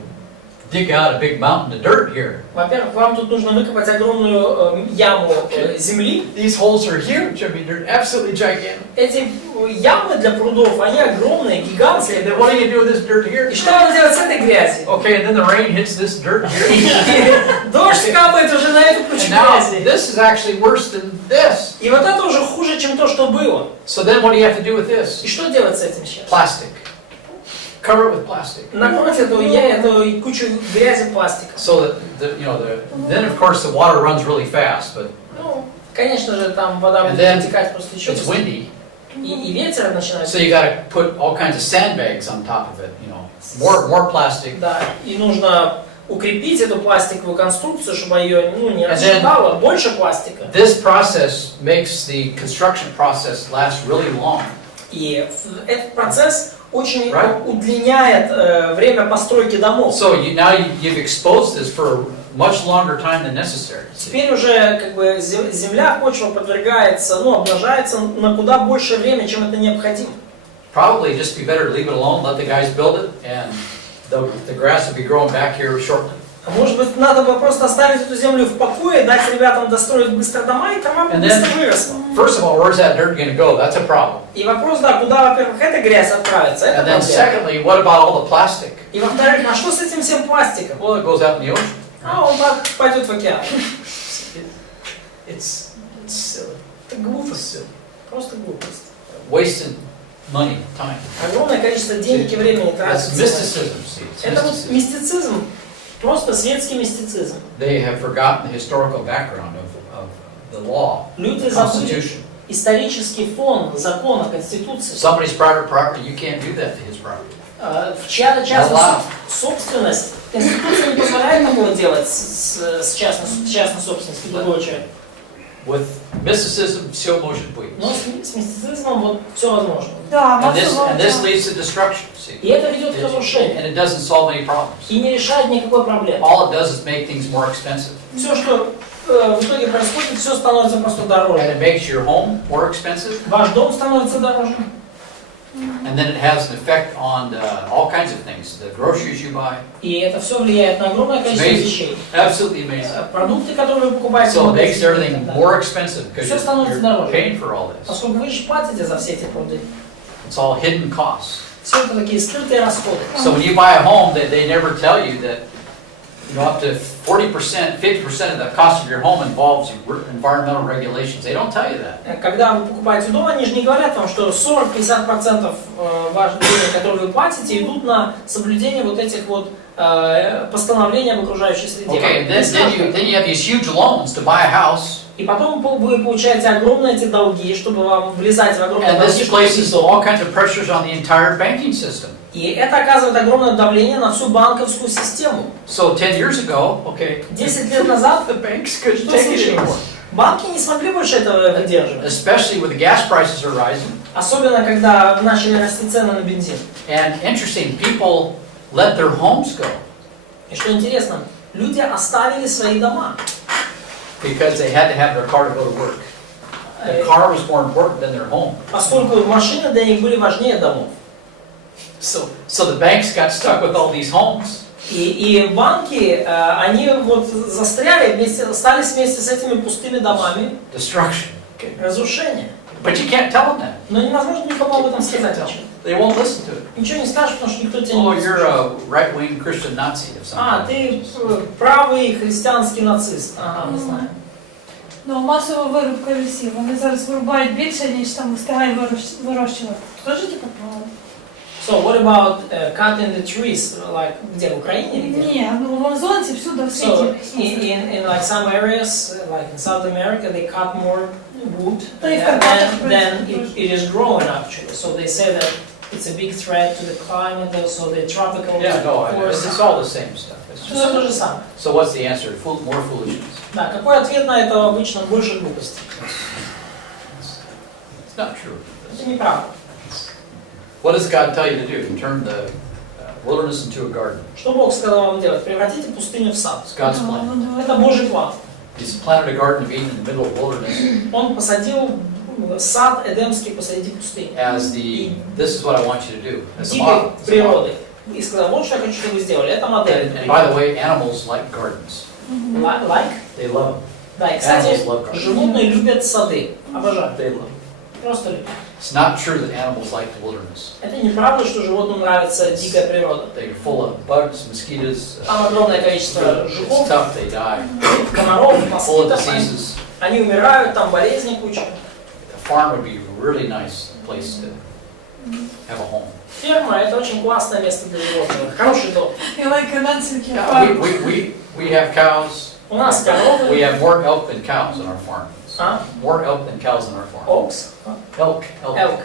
dig out a big mountain of dirt here. во-первых, вам тут нужно выкопать огромную яму земли. These holes are huge. I mean, they're absolutely gigantic. Эти ямы для прудов, они огромные, гигантские. Then what do you do with this dirt here? И что надо делать с этой грязью? Okay, and then the rain hits this dirt here. Дождь капает уже на эту кучу And now грязи. this is actually worse than this. И вот это уже хуже, чем то, что было. So then what do you have to do with this? И что делать с этим сейчас? Plastic. Cover it with plastic. Накрыть эту кучу грязи пластиком. So that then of course the water runs really fast, but Ну, конечно же, там вода And будет then вытекать просто еще it's быстрее. windy. И ветер начинает. So you got to put all kinds of sandbags on top of it. More plastic. Да, и нужно укрепить эту пластиковую конструкцию, чтобы ее не And then- расшатало. Больше пластика. This process makes the construction process last really long. И этот процесс очень Right. удлиняет время постройки домов. So now you've exposed this for a much longer time than necessary. Теперь уже как бы земля, почва подвергается, ну, обнажается на куда больше время, чем это необходимо. Probably just be better to leave it alone, let the guys build it, and the grass will be growing back here shortly. А может быть, надо бы просто оставить эту землю в покое, дать ребятам достроить быстро дома, и трава бы And быстро then- выросла. First of all, where's that dirt going to go? That's a problem. И вопрос, да, куда, во-первых, эта грязь отправится, это And then проблема. secondly, what about all the plastic? И во-вторых, а что с этим всем пластиком? Well, it goes out in the ocean. А он так пойдет в океан. It's silly. Это глупость. It's silly. Просто глупость. Wasting money, time. Огромное количество денег и времени That's тратится. mysticism, see. It's Это вот mysticism. мистицизм, просто светский мистицизм. They have forgotten the historical background of the law, Люди the забыли Constitution. исторический фон закона, конституции. Somebody's private property, you can't do that to his property. В чья-то частная собственность, конституция не позволяет такого делать с частной собственностью другого человека. With mysticism, все может быть. Но с мистицизмом вот все возможно. Да, And this массово. leads to destruction, see. И это ведет к разрушению. And it doesn't solve any problems. И не решает никакой проблемы. All it does is make things more expensive. Все, что в итоге происходит, все становится просто And дороже. it makes your home more expensive. Ваш дом становится дороже. And then it has an effect on all kinds of things. The groceries you buy. И это все влияет на огромное количество Amazing. вещей. Absolutely amazing. Продукты, которые вы покупаете в So it makes магазине, и everything так далее. more expensive because Все становится дороже. you're paying for all this. Поскольку вы же платите за все эти труды. It's all hidden costs. Все это такие скрытые расходы. So when you buy a home, they never tell you that up to 40%, 50% of the cost of your home involves environmental regulations. They don't tell you that. Когда вы покупаете дом, они же не говорят вам, что 40-50% ваших денег, которые вы платите, идут на соблюдение вот этих вот постановлений об окружающей среде. Okay, then you have these huge loans to buy a house. И потом вы получаете огромные эти долги, чтобы вам влезать в огромные And долги. this чтобы places all kinds of pressures on the entire banking system. И это оказывает огромное давление на всю банковскую систему. So 10 years ago, okay, 10 лет назад the banks couldn't что take it случилось? anymore. Банки не смогли больше этого выдерживать. Especially when the gas prices are rising. Особенно, когда начали расти цены на бензин. And interesting, people let their homes go И что интересно, люди оставили свои дома. because they had to have their car to go to work. The car was more important than their home. Поскольку машины для них были важнее домов. So the banks got stuck with all these homes. И банки, они вот застряли вместе, остались вместе с этими пустыми домами. Destruction. Okay. Разрушение. But you can't tell them that. Но невозможно никому об этом сказать. They won't listen to it. Ничего не скажешь, потому что никто тебя не Oh, будет you're слушать. a right-wing Christian Nazi or А, something. ты правый християнський нацист. Ага, не знаю. Ну, масова вирубка лісів. Вони зараз вирубають більше, ніж там встигає вирощувати. Тоже типа правильно? So what about cutting the trees, like где, в Украине или где? Ні, ну в Амазонці всюди в So світі. in like some areas, like in South America, they cut more wood Да, и в Карпатах than тоже. it is growing actually. So they say that it's a big threat to the climate, so the tropical Yeah, no, forests. it's all the same stuff. It's Все just, то же самое. so what's the answer? More foolishness. Да, какой ответ на это обычно? Больше глупостей. It's not true. Это неправда. What does God tell you to do? Turn the wilderness into a garden. Что Бог сказал вам делать? Превратите пустыню в сад. It's God's plan. Это Божий план. He's planted a garden of Eden in the middle of wilderness Он посадил сад Эдемский посреди пустыни. as this is what I want you to do. As a Дикой model. As a model. природы. И сказал, вот что я хочу, чтобы вы сделали. Это модель. And by the way, animals like gardens. Like? They love them. Да, и, кстати, Animals love gardens. животные любят сады. Обожают. They love them. Просто любят. It's not true that animals like the wilderness. Это неправда, что животным нравится дикая природа. They're full of bugs, mosquitoes. Там огромное количество It's жуков, tough. They die. комаров, Full of москитов. diseases. Они умирают, там болезни куча. A farm would be a really nice place to have a home. Ферма – это очень классное место для животных. Хороший дом. І like Нансенки. We have cows. У нас We коровы. have more elk than cows on our farm. А? More elk than cows on our farm. Окс? Elk. Элк.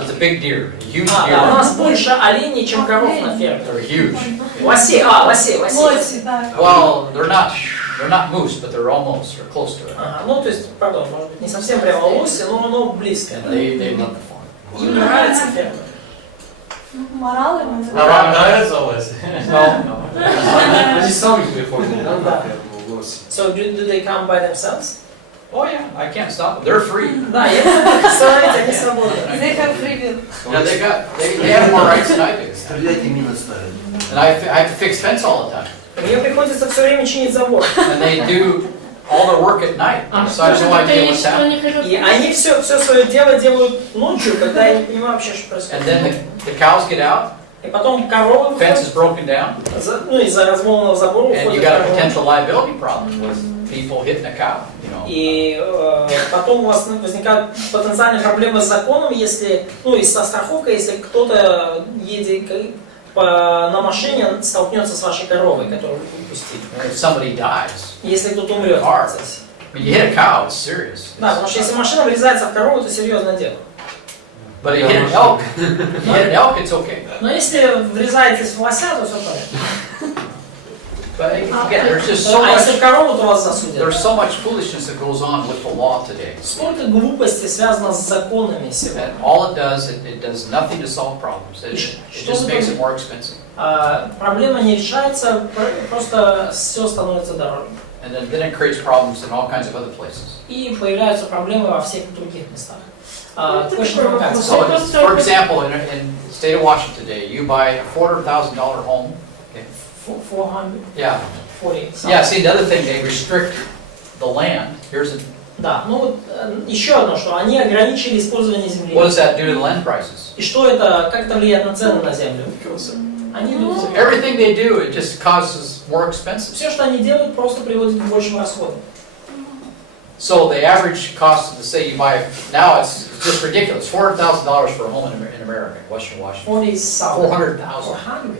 It's a big deer, a huge Да, у deer. нас больше оленей, чем коров на ферме. They're huge. Лосей, лосей. Лосі, так. Well, they're not moose, but they're almost, or close to it. Ага, ну, то есть, пардон, может быть, не совсем прямо лоси, но оно близко. And they love the farm. Им нравится ферма. Морали ми А називаємо. вам нравится лось? No. Они сами приходят, да, на ферму лоси? So, do they come by themselves? Oh yeah, I can't stop them. They're free. Да, я представляете, они свободны. They have free will. Yeah, they have more rights than I do. Стрелять и мины ставят. And I have to fix fence all the time. Мне приходится все время чинить забор. And they do all their work at night. So I have no idea what's happening. И они все свое дело делают ночью, когда я не понимаю вообще, что происходит. And then the cows get out. И потом корова fence выходит, is broken down, ну, из-за разломанного забора and you уходит got a корова. potential liability problem with people hitting a cow, you know. И потом у вас возникают потенциальные проблемы с законом, если, ну и со страховкой, если кто-то едет на машине, столкнется с вашей коровой, которую вы выпустили. If somebody dies, Если кто-то умрет в Car. процессе. I mean, you hit a cow, it's serious. Да, потому что если машина врезается в корову, это серьезное дело. But if you hit an elk, you hit an elk, it's okay. Но если врезаетесь в лося, то все понятно. But again, there's just so А если в much, корову, то вас засудят. there's so much foolishness that goes on with the law today. Сколько глупости связано с законами сегодня. And all it does nothing to solve problems. It just makes it more expensive. Проблема не решается, просто все становится дороже. And then it creates problems in all kinds of other places. И появляются проблемы во всех других местах. Question from Kathy. So, for example, in the state of Washington today, you buy a $400,000 home. Okay. 440. Yeah. Yeah. See, the other thing, they restrict the land. Here's a. Да, ну вот еще одно, что они ограничили использование земли. What does that do to the land prices? И что это, как это влияет на цены на землю? Они идут. Everything they do, it just causes more expenses. Все, что они делают, просто приводит к большим расходам. So the average cost of, say, you buy, now it's just ridiculous, $400,000 for a home in America, Western Washington. 400,000. 400,000.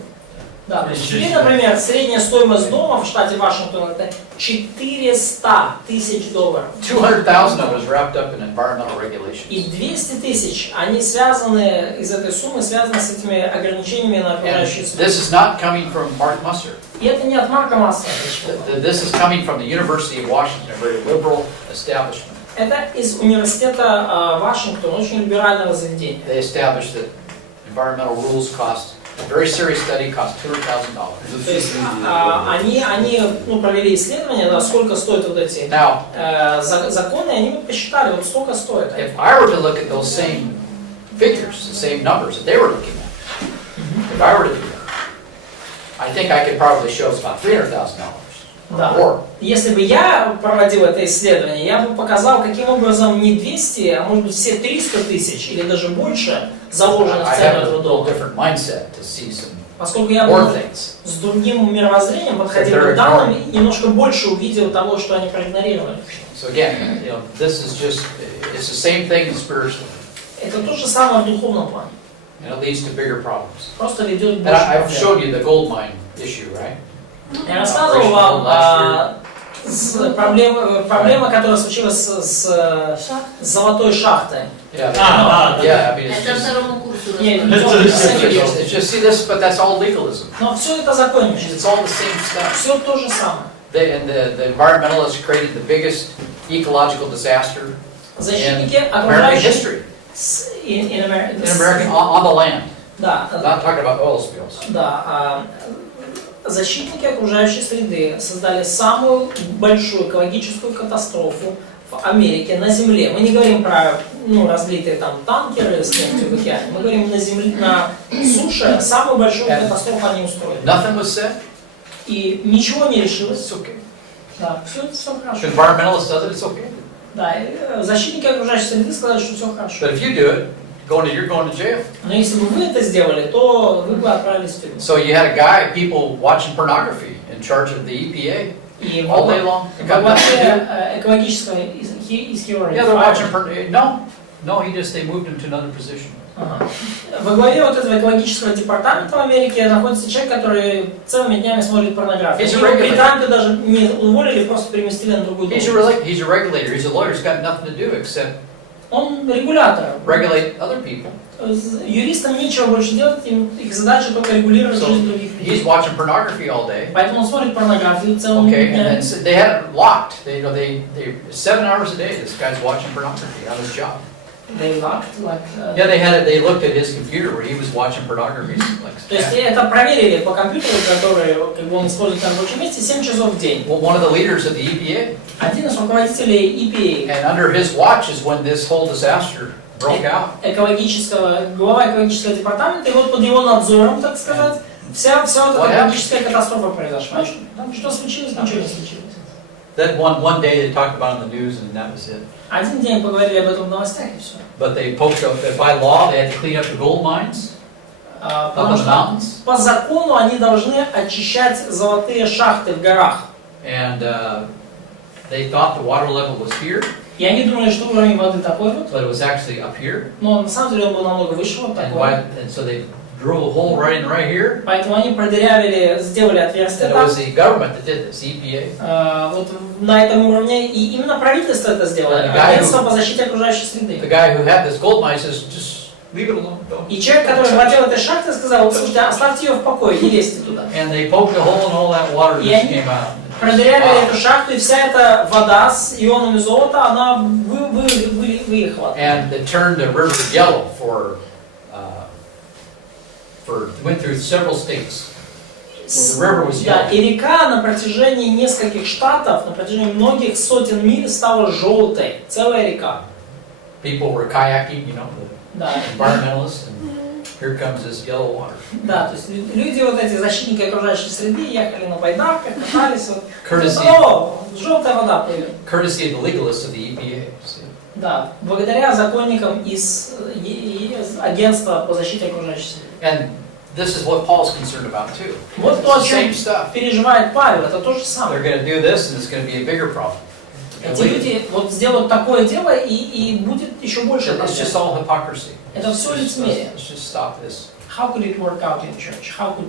Да, то есть теперь, например, средняя стоимость дома в штате Вашингтон это $400,000. $200,000 of it is wrapped up in environmental regulations. И 200,000, они связаны, из этой суммы связаны с этими ограничениями на окружающую And среду. this is not coming from Mark Massер. И это не от Марка Массера. This is coming from the University of Washington, a very liberal establishment. Это из университета Вашингтона, очень либерального заведения. They established that environmental rules cost, a very serious study cost $200,000. То есть они провели исследование, да, сколько стоят вот эти Now, законы, и они вот посчитали, вот сколько стоит. if I were to look at those same figures, the same numbers that they were looking at, if I were to do that, I think I could probably show it's about $300,000 Да. or more. Если бы я проводил это исследование, я бы показал, каким образом не 200, а может быть все 300 тысяч или даже больше заложено в I цену have a этого little дома. different mindset to see some Поскольку я more был things. с другим мировоззрением, подходил к данным и немножко больше увидел того, что они проигнорировали. So again, you know, this is just, it's the same thing spiritually, Это то же самое в духовном плане. and it leads to bigger problems. Просто ведет к And большим I've проблемам. showed you the gold mine issue, right? Я рассказывал вам проблема, которая случилась с золотой шахтой. Yeah. Да. Yeah, I mean, it's Это just, второму курсу Нет, рассказывали. it's just, see this, but that's all legalism. Но все это законничество. It's all the same stuff. Все то же самое. And the environmentalists created the biggest ecological disaster Защитники in American окружающей history, in in American, on the land. Да, I'm not talking about oil spills. да. Защитники окружающей среды создали самую большую экологическую катастрофу в Америке на Земле. Мы не говорим про разлитые там танкеры с нефтью в океане. Мы говорим на земле, на суше самую большую катастрофу они устроили. Nothing was said. И ничего не решилось. It's okay. Да, все If хорошо. environmentalists does it, it's okay. Да, и защитники окружающей среды сказали, что все хорошо. But if you do it, you're going to jail. Но если бы вы это сделали, то вы бы отправились в тюрьму. So you had a guy, people watching pornography in charge of the EPA И all day long. It во got nothing to do. главе экологического is Yeah, they're watching No, they moved him to another position. Во главе вот этого экологического департамента в Америке находится человек, который целыми днями смотрит порнографию. Его при Трампе даже не уволили, просто переместили на другую He's должность. a regulator, he's a lawyer, he's got nothing to do except Он регулятор. regulate other people. Юристам нечего больше делать, их задача только регулировать So жизнь других людей. he's watching pornography all day. Поэтому он смотрит порнографию целыми Okay, and днями. then they had it locked. They 7 hours a day. This guy's watching pornography on his job. They locked, like, Yeah, they looked at his computer where he was watching pornography. То есть это проверили по компьютеру, который он использует на рабочем месте 7 часов в день. Well, one of the leaders of the EPA, Один из руководителей EPA, and under his watch is when this whole disaster broke out. глава экологического департамента, и вот под его надзором, так сказать, вся эта экологическая катастрофа произошла. Что случилось? Ничего не случилось. Then one day they talked about it on the news, and that was it. Один день поговорили об этом в новостях, и все. But they poked up that by law they had to clean up the gold mines. Потому что по закону они должны очищать золотые шахты в горах. And they thought the water level was here, И они думали, что уровень воды такой вот, but it was actually up here. но на самом деле он был намного выше, вот And, такой. and so they drilled a hole right here. Поэтому они продырявили, сделали отверстие And it там. was the government that did this, EPA. Вот на этом уровне, и именно правительство это сделало, агентство по защите окружающей The среды. guy who had this gold mine says, just leave it alone. Don't. И человек, который владел этой шахтой, сказал: вот, слушайте, оставьте ее в покое, не лезьте туда. And they poked a hole and all that water И just они came out. продырявили эту шахту, и вся эта вода с ионами золота, она выехала. And it turned the river yellow went through several states. The river was Да, yellow. и река на протяжении нескольких штатов, на протяжении многих сотен миль стала желтой. Целая река. People were kayaking, you know, Да. the environmentalists, and here comes this yellow water. Да, то есть люди, вот эти защитники окружающей среды, ехали на байдарках, катались, вот. Courtesy, О, желтая вода плывет. courtesy of the legalists of the EPA. See? Да, благодаря законникам из агентства по защите окружающей среды. And this is what Paul's concerned about too. Вот It's то, о the чем same stuff. переживает Павел, это то же They're самое. going to do this, and it's going to be a bigger problem. Эти люди вот сделают такое дело, и будет еще больше It's just проблем. all hypocrisy. Это все лицемерие. Let's just stop this. How could it work out in church? How could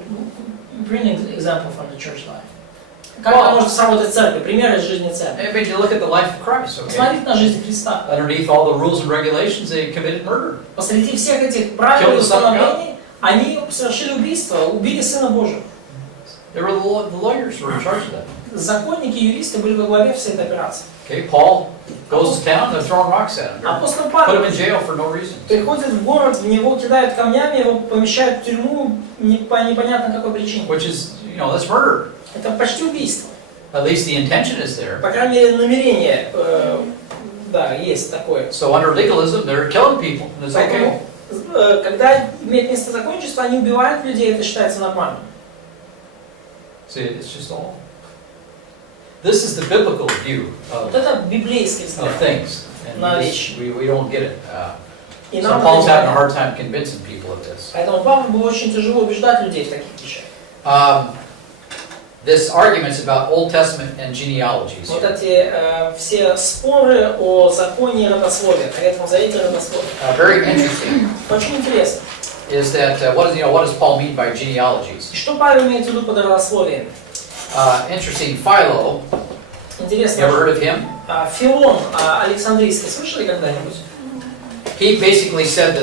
bring an example from the church life? Как Well, это может сработать в церкви? Пример из жизни церкви. I mean, you look at the life of Christ, okay? Посмотрите на жизнь Христа. Underneath all the rules and regulations, they committed murder. Посреди всех этих правил и установлений они совершили убийство, убили Сына Божьего. They were the lawyers who were in charge of that. Законники, юристы были во главе всей этой операции. Okay, Paul goes to town, they're throwing rocks at him. Апостол Put him Павел in jail for no reason. приходит в город, в него кидают камнями, его помещают в тюрьму по непонятно какой причине. Which is, you know, that's murder. Это почти убийство. At least the intention is there. По крайней мере, намерение, да, есть такое. So under legalism, they're killing people, and it's okay. Поэтому, когда имеет место законничество, они убивают людей, это считается нормальным. See, it's just all. This is the biblical view Вот of это библейский of взгляд. things, and На we вещи. don't get it. И So нам Paul's это having a непонятно. hard time convincing people of this. Поэтому Павлу было очень тяжело убеждать людей в таких вещах. This arguments about Old Testament and genealogies. Вот эти все споры о законе и родословии, о Ветхом Завете и родословии. Very interesting Очень интересно. is that what does Paul mean by genealogies? И что Павел имеет в виду под родословием? Interesting. Philo. You Интересно. ever heard of him? Филон Александрийский, слышали когда-нибудь? He basically said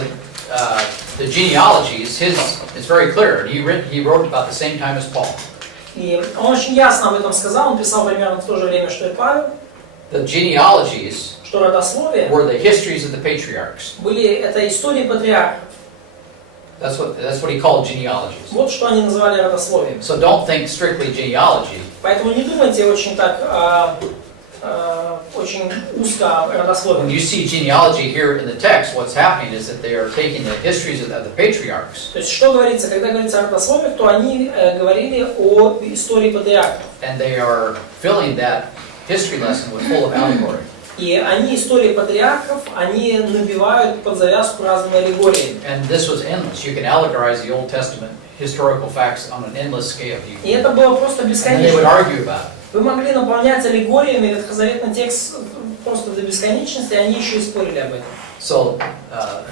that the genealogies, it's very clear. He wrote about the same time as Paul. И он очень ясно об этом сказал, он писал примерно в то же время, что и Павел, The genealogies что родословие were the histories of the patriarchs. были это истории патриархов. That's what he called genealogies. Вот что они называли родословием. So don't think strictly genealogy. Поэтому не думайте очень так, очень узко о When родословии. you see genealogy here in the text, what's happening is that they are taking the histories of the patriarchs То есть что говорится, когда говорится о родословиях, то они говорили о истории патриархов. and they are filling that history lesson with full of allegory. И они истории патриархов, они набивают под завязку разными аллегориями. And this was endless. You can allegorize the Old Testament historical facts on an endless scale. И это было просто And they would бесконечно. argue about it. Вы могли наполнять аллегориями ветхозаветный текст просто до бесконечности, и они еще и спорили об этом. So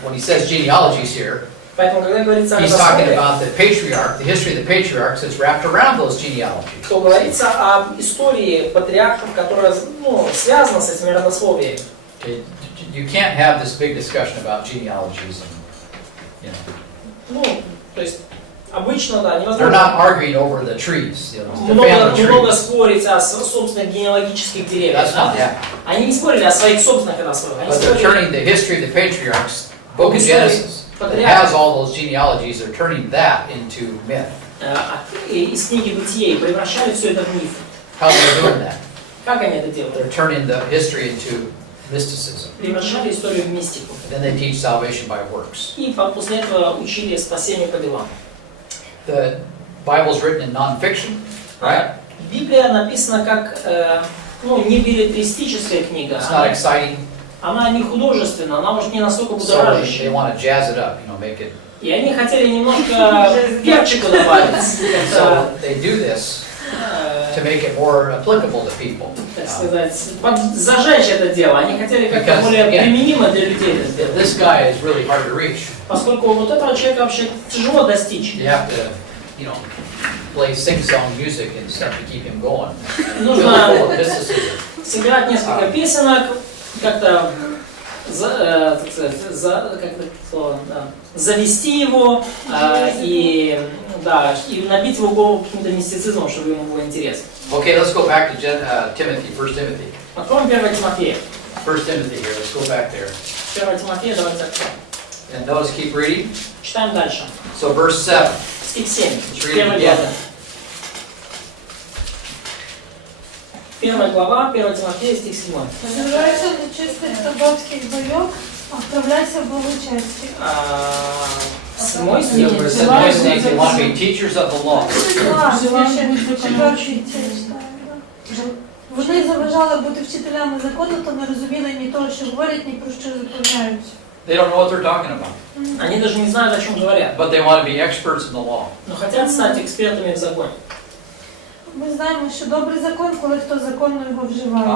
when he says genealogies here, Поэтому, когда говорится о he's talking родословии, about the patriarch, the history of the patriarchs that's wrapped around those genealogies. то говорится об истории патриархов, которая связана с этими родословиями. Okay, you can't have this big discussion about genealogies and, you know. Ну, то есть, обычно, да, They're невозможно not arguing over the trees, you know, the family много trees. спорить о собственных генеалогических деревьях. That's not Да? happening. Они не спорили о своих собственных родословиях. Они But they're спорили turning the history of the patriarchs, book of Genesis, that has all those genealogies, they're turning that into myth. из книги Бытия и превращали все это в миф. How are they doing that? Как они это делали? They're turning the history into mysticism. Превращали историю в мистику. Then they teach salvation by works. И после этого учили спасению по делам. The Bible's written in non-fiction, right? Библия написана как не беллетристическая книга. It's not exciting. Она не художественная, она может не настолько So they будоражащая. want to jazz it up, you know, make it И они хотели немножко перчику добавить, So they do this to make it more applicable to people. так сказать, зажечь это дело. Они хотели как-то Because, более again, применимо для людей это сделать. This guy is really hard to reach. Поскольку вот этого человека вообще тяжело достичь. You have to, you know, play sing-song music and stuff to keep him going. Нужно Full of mysticism. сыграть несколько песенок, как-то завести его и набить его голову каким-то мистицизмом, чтобы ему было интересно. Okay, let's go back to Timothy, 1 Timothy. Откроем 1 Тимофея. 1 Timothy here, let's go back there. 1 Тимофея, давайте откроем. And notice, keep reading. Читаем дальше. So verse 7. Стих 7. Let's read it 1 again. глава. 1 глава, 1 Тимофея, стих 7. Возвращайся до чистых тобольских боев, отправляйся в благочестие. 7 стих. So verse 7 says you want to be teachers of the law. Вони заважали бути вчителями закону, та не розуміли ні того, що говорять, ні про що запевняють. They don't know what they're talking about, Они даже не знают, о чем говорят, but they want to be experts in the law. но хотят стать экспертами в законе. Ми знаємо, що добрий закон, коли хто законно його вживає.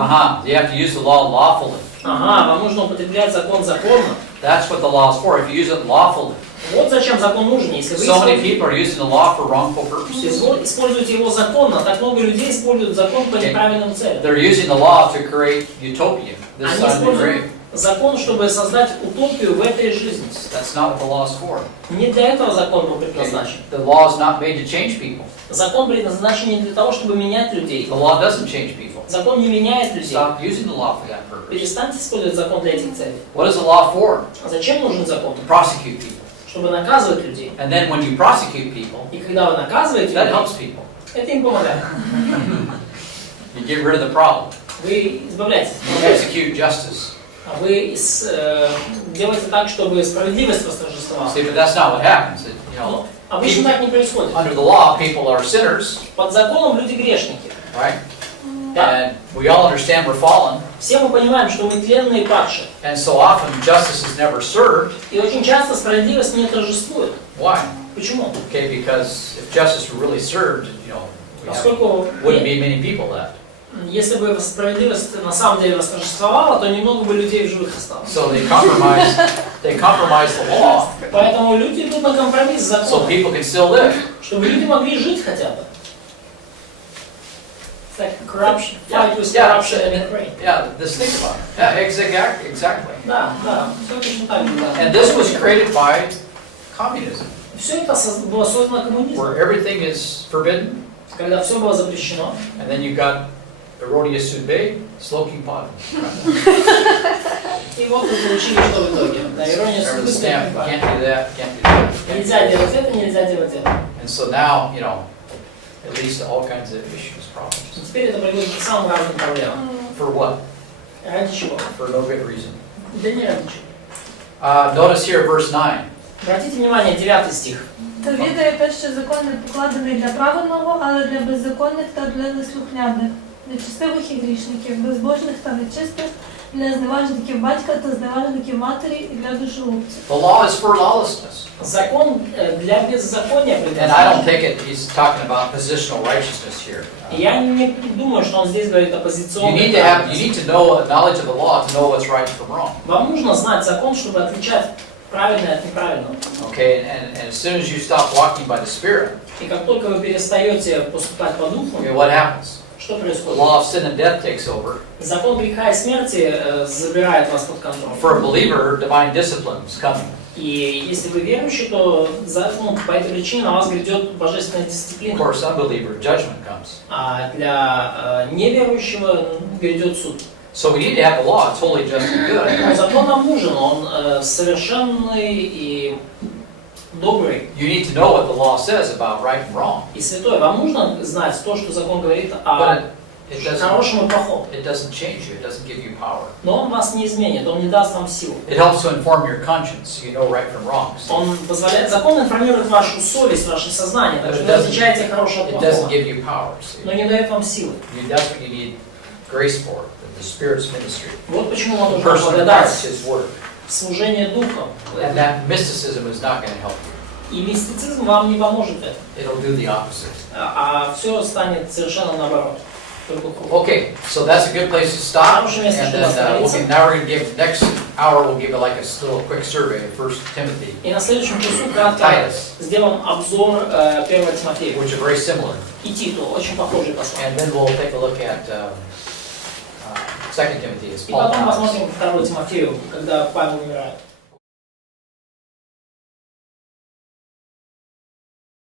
You have to use the law lawfully. Ага, вам нужно употреблять закон законно. That's what the law is for, if you use it lawfully. Вот зачем закон нужен. Если вы So many people are using the law for wrongful purposes. используете его законно, так много людей используют закон по неправильным целям. They're using the law to create utopia, this Они side of the используют grave. закон, чтобы создать утопию в этой жизни. That's not what the law is for. Не для этого закон был предназначен. The law is not made to change people. Закон предназначен не для того, чтобы менять людей. The law doesn't change people. Закон не меняет людей. Stop using the law for that purpose. Перестаньте использовать закон для этих целей. What is the law for? А зачем нужен закон? To prosecute people. Чтобы наказывать людей. And then when you prosecute people, И когда вы наказываете that людей, helps people. это им помогает. You get rid of the problem. Вы избавляетесь. You execute justice. А вы делаете так, чтобы справедливость восторжествовала. See, but that's not what happens. Но обычно так не происходит. Under the law, people are sinners, Под законом люди грешники. right? Да. And we all understand we're fallen. Все мы понимаем, что мы тленные и падшие. And so often justice is never served. И очень часто справедливость не торжествует. Why? Почему? Okay, because if justice were really served, Поскольку wouldn't be many people left. если бы справедливость на самом деле восторжествовала, то немного бы людей в живых осталось. So they compromise the law, Поэтому люди идут на компромисс с so законом, people can still live. чтобы люди могли жить хотя бы. It's like corruption. Fight with Yeah. corruption in Ukraine. Yeah, just think about it. Yeah, exactly. Да, все точно так же. Да. And this was created by communism, Все это было создано коммунизмом, where everything is forbidden, когда все было запрещено. and then you've got erroneous судьбы, smoking pot. И вот вы получили, что в итоге. Да, ирония Remember the судьбы. stamp, can't do that, can't do that. can't do Нельзя that. делать это, нельзя делать это. And so now, it leads to all kinds of issues, problems. И теперь это приводит к самым разным проблемам. For what? Ради чего? For no good reason. Да не ради чего. Notice here verse 9. Обратите внимание, 9 стих. Та відає те, що закон не покладений для праведного, але для беззаконних та для неслухняних, нечистивих і грішників, безбожних та нечистих, для зневажників батька та зневажників матері і для душогубців. The law is for lawlessness. Закон для беззакония And I don't предназначен. think he's talking about positional righteousness here. И я не думаю, что он здесь говорит о You позиционной need праведности. to know knowledge of the law to know what's right from wrong. Вам нужно знать закон, чтобы отличать правильное от неправильного. Okay, and as soon as you stop walking by the Spirit, И как только вы перестаете поступать по духу, okay, what happens? что The происходит? law of sin and death takes over. Закон греха и смерти забирает вас под контроль. For a believer, divine discipline is coming. И если вы верующий, то по этой причине на вас грядет божественная Of дисциплина. course, unbeliever, judgment comes. А для неверующего грядет суд. So we need to have the law. It's holy, just, and good. Но закон нам нужен, он совершенный и добрый You need to know what the law says about right and wrong. и святой. Вам нужно знать то, что закон говорит But о it хорошем и плохом. doesn't change you. It doesn't give you power. Но он вас не изменит, он не даст вам силу. It helps to inform your conscience, so you know right from wrong. Он позволяет, закон информирует вашу совесть, ваше сознание, так что вы отличаете хорошее от It doesn't плохого, give you power. See? но не дает вам силы. That's what you need grace for, the Spirit's ministry. Вот почему вам The нужна person of благодать, Christ, His Word. служение Духом. And that mysticism is not going to help you. И мистицизм вам не поможет в этом. It'll do the opposite. А все станет совершенно наоборот. Только хуже. Okay, so that's a good place to stop. Хорошее место, And чтобы then остановиться. now we're going to give, next hour we'll give like a little quick survey of 1 Timothy, И на следующем часу кратко Titus, сделаем обзор 1 Тимофея which are very similar. и Титу, очень похожие послания. And then we'll take a look at 2 Timothy as И Paul потом dies. посмотрим 2 Тимофею, когда Павел умирает.